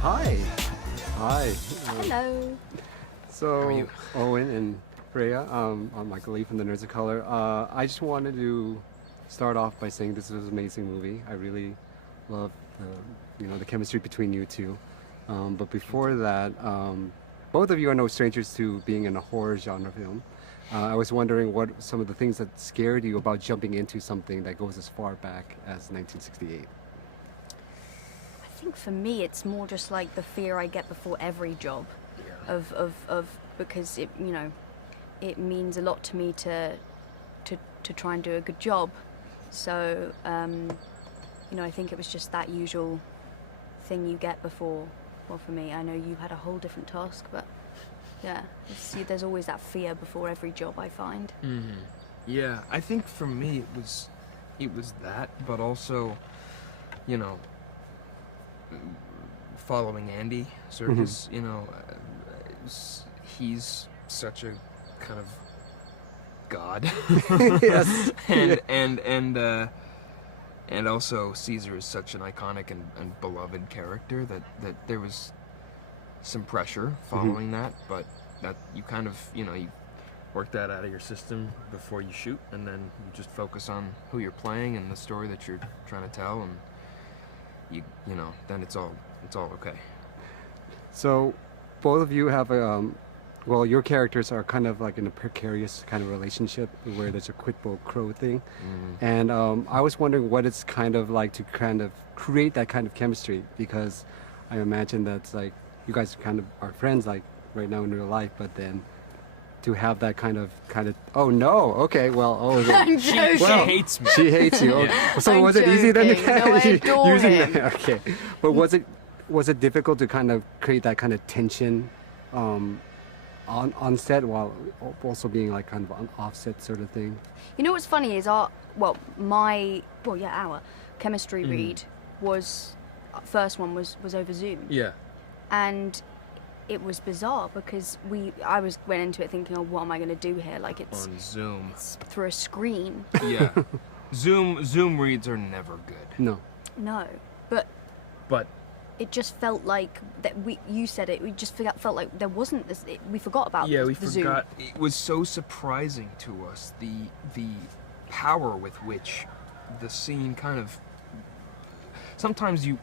Hi. Hi. Hello. So, How are you? Owen and Freya, I'm Michael Lee from the Nerds of Color. I just wanted to start off by saying this was an amazing movie. I really love the chemistry between you two. But before that, both of you are no strangers to being in a horror genre film. I was wondering what some of the things that scared you about jumping into something that goes as far back as 1968. I think for me it's more just like the fear I get before every job, of because it means a lot to me to try and do a good job. So I think it was just that usual thing you get before. Well, for me, I know you had a whole different task, but yeah, there's always that fear before every job I find. Mm-hmm. Yeah, I think for me it was that, but also, following Andy Serkis, he's such a kind of god. Yes. And also Caesar is such an iconic and beloved character that there was some pressure following that, but that you kind of, you work that out of your system before you shoot, and then you just focus on who you're playing and the story that you're trying to tell, and then it's all okay. So, both of you have your characters are kind of like in a precarious kind of relationship where there's a quid pro quo thing. And I was wondering what it's kind of like to kind of create that kind of chemistry, because I imagine that's like you guys kind of are friends like right now in real life, but then to have that kind of oh no, okay, well, I'm joking. She hates me. she hates you. Yeah. So I'm was it easy then to joking. No, I adore using him. that? Okay, but was it difficult to kind of create that kind of tension on set while also being like kind of an offset sort of thing? You know what's funny is our chemistry read was first one was over Zoom. Yeah. And it was bizarre because I went into it thinking, oh, what am I going to do here? Like it's On Zoom. it's through a screen. Yeah. Zoom reads are never good. No. But it just felt like that you said it. We just felt like there wasn't this. We forgot about Yeah, the we Zoom. forgot. It was so surprising to us, the power with which the scene kind of. Sometimes you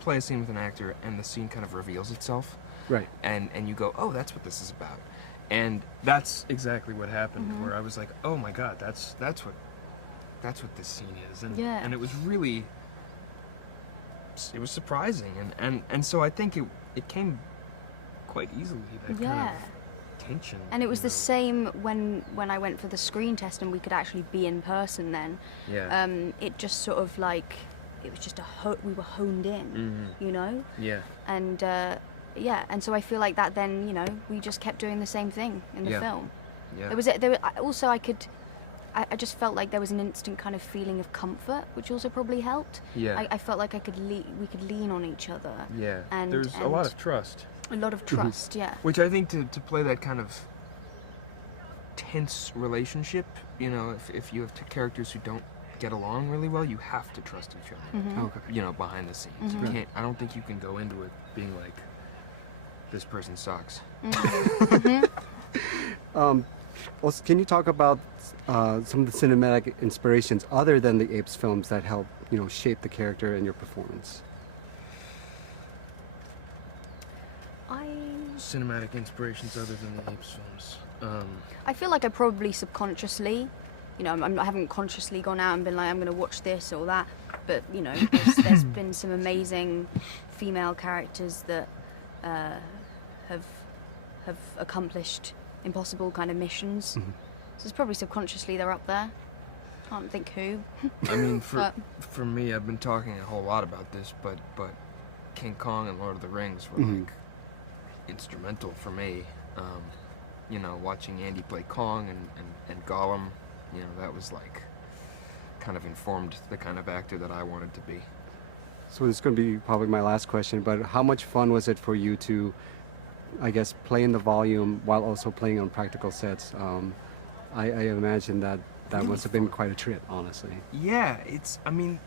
play a scene with an actor and the scene kind of reveals itself. Right. And you go, oh, that's what this is about. And that's exactly what happened. Where I was like, oh my God, that's what this scene is. And Yeah. and it was really. It was surprising, and so I think it came quite easily, that kind of tension. And it was the same when I went for the screen test and we could actually be in person then. Yeah. It just sort of like, it was just we were honed in, Yeah. And and so I feel like that then, we just kept doing the same thing in the film. Yeah. I just felt like there was an instant kind of feeling of comfort, which also probably helped. Yeah. I felt like we could lean on each other. Yeah. And There's a lot of trust. A lot of trust, yeah. Which I think to play that kind of tense relationship, if you have two characters who don't get along really well, you have to trust each other. Okay. Behind the scenes. You can't. I don't think you can go into it being like, this person sucks. Also, can you talk about some of the cinematic inspirations other than the Apes films that help, shape the character and your performance? Cinematic inspirations other than the Apes films. I feel like I probably subconsciously, I haven't consciously gone out and been like, I'm going to watch this or that, but, there's been some amazing female characters that have accomplished impossible kind of missions. So it's probably subconsciously they're up there. Can't think who. I mean, for me, I've been talking a whole lot about this, but King Kong and Lord of the Rings were like instrumental for me. Watching Andy play Kong and Gollum, that was like kind of informed the kind of actor that I wanted to be. So this is going to be probably my last question, but how much fun was it for you to, I guess, play in the volume while also playing on practical sets? I imagine that must have been quite a trip, honestly. Yeah,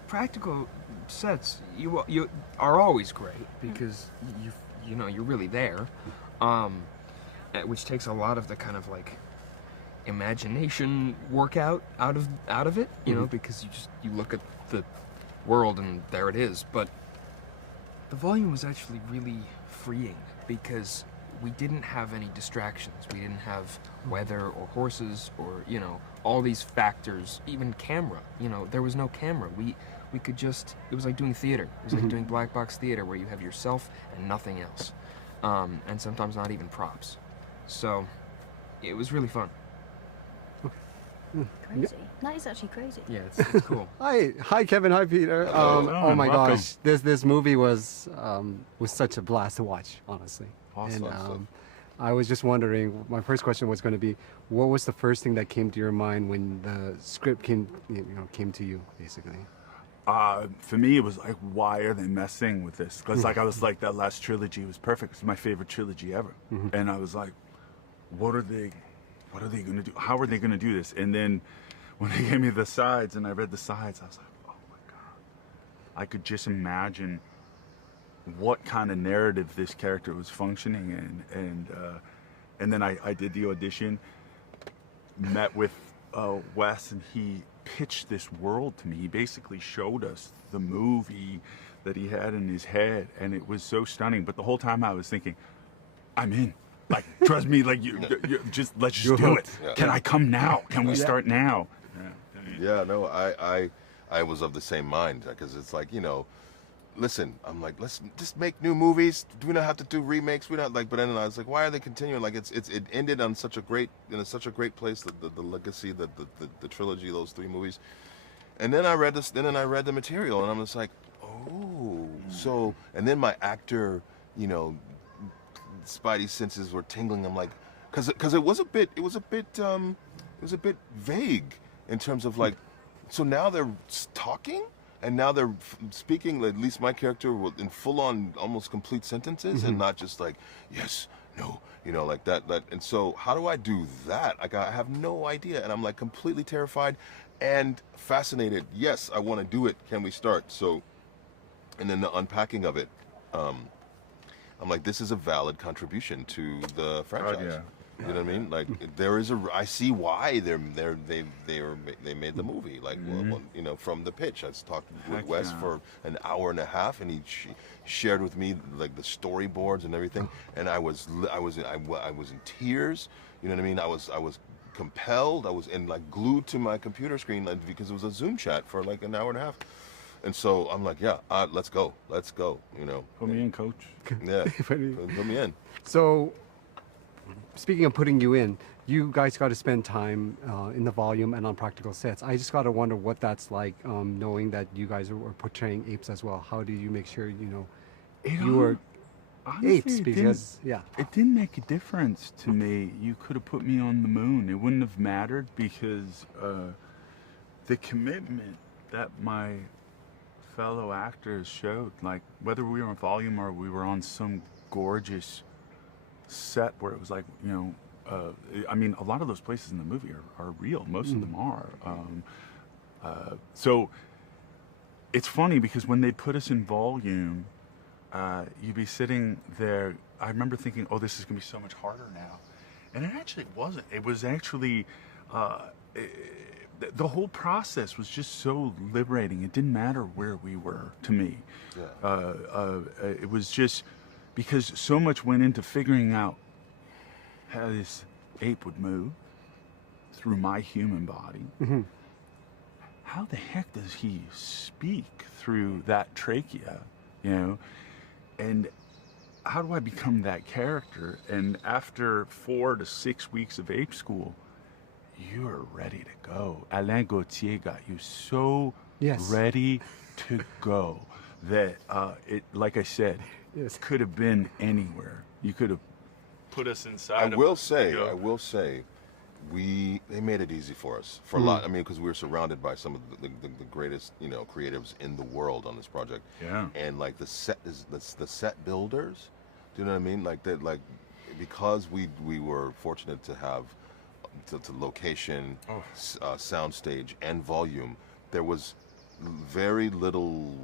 practical sets you are always great because you know you're really there, which takes a lot of the kind of like imagination workout out of it, you know, because you look at the world and there it is. But the volume was actually really freeing because we didn't have any distractions. We didn't have weather or horses or, you know, all these factors, even camera. You know, there was no camera. We could just, it was like doing theater. It was like doing black box theater where you have yourself and nothing else. And sometimes not even props. So it was really fun. Crazy. That is actually crazy. Yeah, it's cool. Hi, Kevin. Hi, Peter. Oh my welcome. gosh, this movie was such a blast to watch, honestly. Awesome. And I was just wondering. My first question was going to be, what was the first thing that came to your mind when the script came to you, basically? For me, it was like, why are they messing with this? Because like I was like, that last trilogy was perfect. It's my favorite trilogy ever. And I was like, what are they going to do? How are they going to do this? And then when they gave me the sides and I read the sides, I was like, oh my God. I could just imagine what kind of narrative this character was functioning in. And then I did the audition, met with Wes, and he pitched this world to me. He basically showed us the movie that he had in his head, and it was so stunning. But the whole time I was thinking, I'm in. Like, trust me, like, you just, let's just do it. Yeah. Can I come now? Can we start now? Yeah, no, I was of the same mind, because it's like, you know, listen, I'm like, let's just make new movies. Do we not have to do remakes? We not like, but then I was like, why are they continuing? Like, it ended on such a great place, the legacy, the trilogy, those 3 movies. And then I read this, then I read the material, and I'm just like, oh, so, and then my actor, you know, spidey senses were tingling. I'm like, because it was a bit vague in terms of like, so now they're talking and now they're speaking, at least my character, in full on almost complete sentences and not just like yes, no, you know, like that. And so how do I do that? Like, I have no idea, and I'm like completely terrified and fascinated. Yes, I want to do it. Can we start? So, and then the unpacking of it. I'm like, this is a valid contribution to the franchise. yeah. You know what I mean? Like, there is I see why they made the movie. Like, well, you know, from the pitch, I talked with Heck Wes yeah. for an hour and a half, and he shared with me like the storyboards and everything, and I was in tears. You know what I mean? I was compelled. I was like glued to my computer screen, like, because it was a Zoom chat for like an hour and a half. And so I'm like, yeah, let's go, you know. Put me in, coach. Yeah, put me in. So, speaking of putting you in, you guys got to spend time in the volume and on practical sets. I just got to wonder what that's like, knowing that you guys are portraying apes as well. How do you make sure, you know, you are Honestly, apes? Because, yeah. It didn't make a difference to me. You could have put me on the moon. It wouldn't have mattered, because the commitment that my fellow actors showed, like whether we were on volume or we were on some gorgeous set where it was like, you know, I mean, a lot of those places in the movie are real. Most of them are. So it's funny because when they put us in volume, you'd be sitting there. I remember thinking, oh, this is going to be so much harder now. And it actually wasn't. It was actually, the whole process was just so liberating. It didn't matter where we were, to me. Yeah. It was just because so much went into figuring out how this ape would move through my human body. How the heck does he speak through that trachea, you know? And how do I become that character? And after 4 to 6 weeks of ape school, you are ready to go. Alain Gauthier got you so ready to go that it, like I said, could have been anywhere. You could have put us inside. I will say, they made it easy for us for a lot. I mean, because we were surrounded by some of the greatest, you know, creatives in the world on this project. Yeah. And like the set builders. Do you know what I mean? Like that, like, because we were fortunate to have to location, soundstage, and volume. There was very little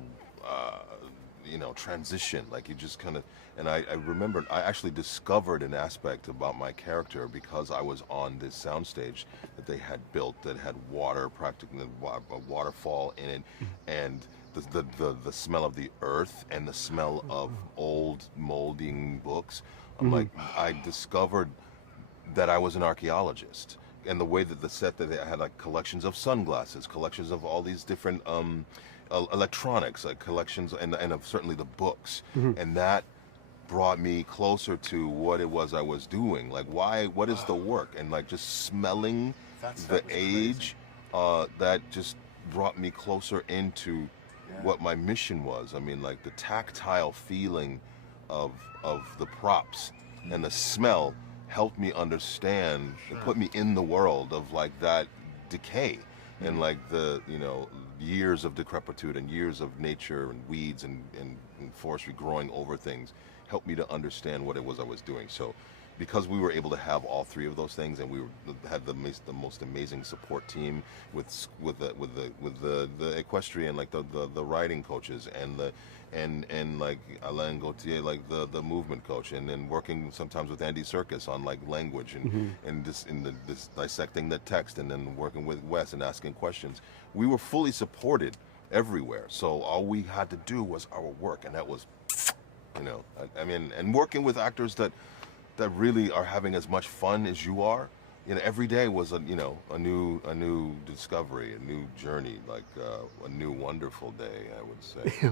transition. Like you just kind of, and I remembered I actually discovered an aspect about my character because I was on this soundstage that they had built that had water, practically a waterfall in it, and the smell of the earth and the smell of old molding books. I'm like, I discovered that I was an archaeologist, and the way that the set that I had like collections of sunglasses, collections of all these different electronics, like collections, and of certainly the books, and that brought me closer to what it was I was doing. Like, what is the work, and like just smelling the age, that just brought me closer into what my mission was. I mean, like the tactile feeling of the props and the smell helped me understand and put me in the world of like that decay and like the years of decrepitude and years of nature and weeds and forestry growing over things helped me to understand what it was I was doing. So because we were able to have all three of those things, and we had the most amazing support team with the equestrian, like the riding coaches, and like Alain Gauthier, like the movement coach, and then working sometimes with Andy Serkis on like language and this dissecting the text, and then working with Wes and asking questions. We were fully supported everywhere. So all we had to do was our work, and that was, I mean, and working with actors that really are having as much fun as you are. Every day was a new discovery, a new journey, like a new wonderful day, I would say.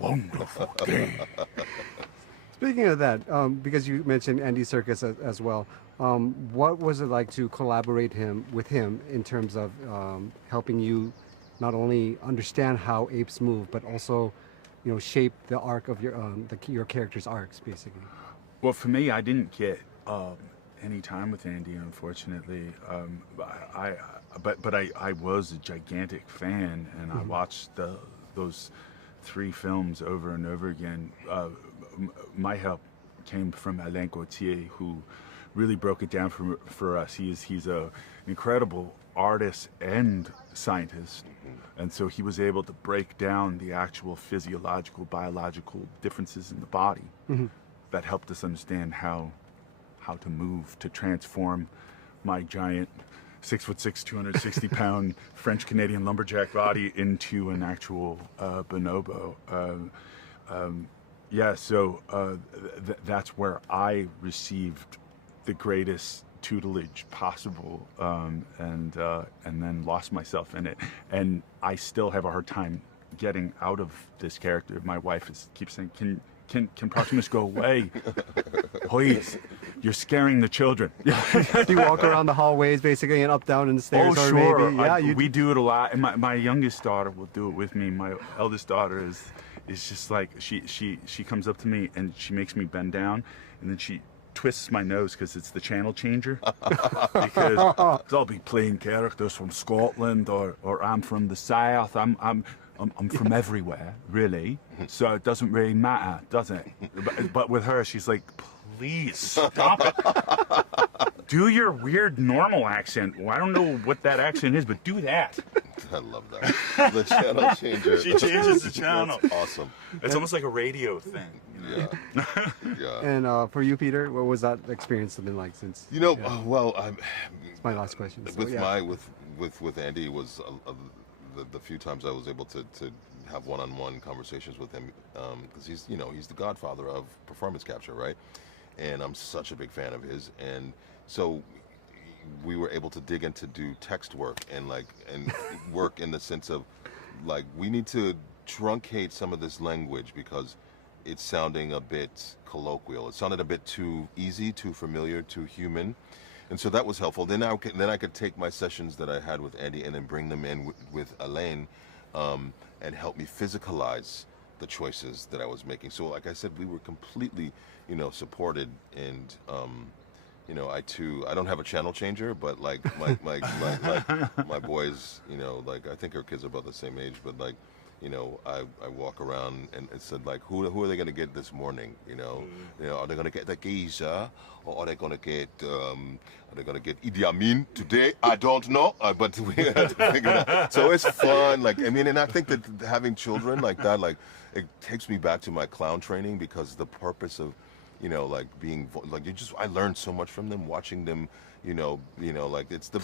Wonderful day. Speaking of that, because you mentioned Andy Serkis as well, what was it like to collaborate with him in terms of helping you not only understand how apes move, but also, shape the arc of your character's arcs, basically? Well, for me, I didn't get any time with Andy, unfortunately. But I was a gigantic fan, and I watched those three films over and over again. My help came from Alain Gauthier, who really broke it down for us. He's an incredible artist and scientist, and so he was able to break down the actual physiological, biological differences in the body. That helped us understand how to move, to transform my giant 6'6", 260 pound French Canadian lumberjack body into an actual bonobo. That's where I received the greatest tutelage possible, and then lost myself in it. And I still have a hard time getting out of this character. My wife keeps saying, Can Proximus go away? Please, you're scaring the children. Do you walk around the hallways basically and up, down, and the stairs? Oh, or sure. Maybe, we do it a lot. And my youngest daughter will do it with me. My eldest daughter is just like, she comes up to me and she makes me bend down, and then she twists my nose because it's the channel changer. Because I'll be playing characters from Scotland or I'm from the South. I'm from everywhere, really. So it doesn't really matter, does it? But with her, she's like, please stop it. Do your weird normal accent. Well, I don't know what that accent is, but do that. I love that. The channel changer. She changes the channel. That's awesome. It's almost like a radio thing. Yeah. Yeah. And for you, Peter, what was that experience been like since? It's my last question. With Andy was the few times I was able to have one-on-one conversations with him, because he's the godfather of performance capture, right? And I'm such a big fan of his, and so we were able to dig into do text work and work in the sense of like we need to truncate some of this language because it's sounding a bit colloquial. It sounded a bit too easy, too familiar, too human. And so that was helpful. Then I could take my sessions that I had with Andy and then bring them in with Alain, and help me physicalize the choices that I was making. So like I said, we were completely, supported and you know, I don't have a channel changer, but like my boys, you know, like I think our kids are about the same age, but like, you know, I walk around and it said like, who are they gonna get this morning? You know, are they gonna get the geisha, or are they gonna get Idi Amin today? I don't know, but we have to figure it out. So it's fun, like I mean, and I think that having children like that, like it takes me back to my clown training, because the purpose of, you know, like being like I learned so much from them, watching them, you know, like it's the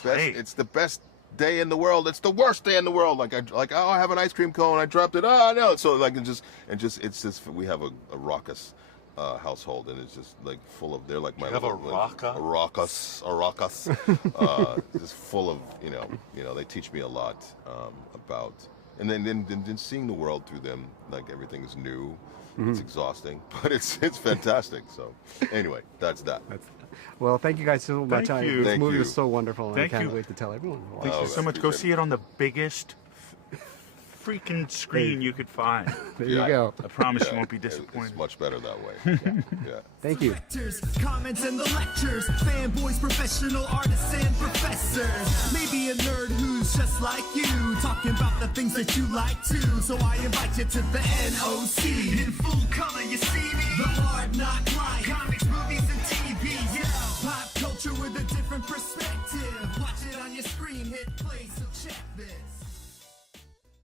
best day in the world. It's the worst day in the world. Like I have an ice cream cone, I dropped it. Oh no! So like it's just we have a raucous household, and it's just like full of, they're like my You have a Raka? a raucous, just full of, you know they teach me a lot about, and then seeing the world through them, like everything is new. It's exhausting, but it's fantastic. So anyway, that's that. Well, thank you guys so much. Thank you. This Thank movie you. was so wonderful, and Thank I can't you. wait to tell everyone. Wow. Thank you so much. Go see it on the biggest freaking screen you could find. There you go. I promise you Yeah, won't be it's disappointed. much better that way. Yeah. Thank you. Directors, comments and the lectures, fanboys, professional artists and professors. Maybe a nerd who's just like you, talking about the things that you like too. So I invite you to the NOC. In full color, you see me. The hard knock life, comics, movies, and TV. Yeah, pop culture with a different perspective. Watch it on your screen, hit play, so check this.